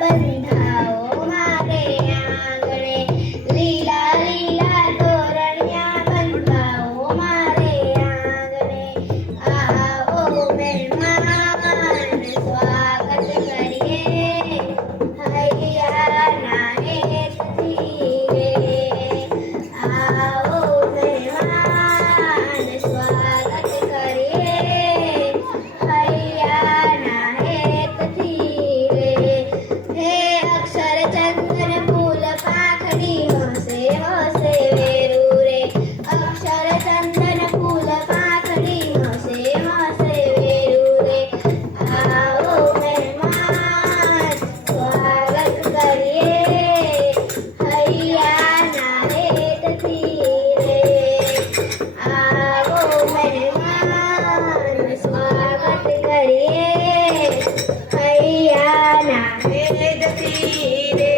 બંધાઓ મારે આંગણે, લીલા લીલા તોરણિયા બંધાઓ મારે આંગણે. આવો મહેમાન સ્વાગત કરીએ, હૈયાના હેતથી રે. આવો મહેમાન સ્વાગત કરીએ, હૈયાના હેતથી રે. હે અક્ષર ચંદન ફૂલ પાંખડી હોંશે હોંશે વેરું રે. અક્ષર ચંદન ફૂલ પાંખડી હોંશે હોંશે વેરું રે. આવો મહેમાન સ્વાગત કરીએ, હૈયાના હેતથી રે. આવો મહેમાન સ્વાગત કરીએ, હૈયાના હેતથી રે.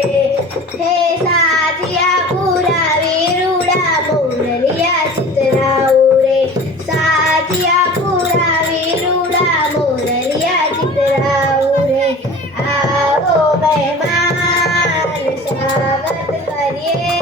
હે સાજિયા પૂરા વીરુડા મોરલિયા ચિતરાવું રે. સાજિયા પૂરા વીરુડા મોરલિયા ચિતરાવું રે. આવો મહેમાન સ્વાગત કરીએ,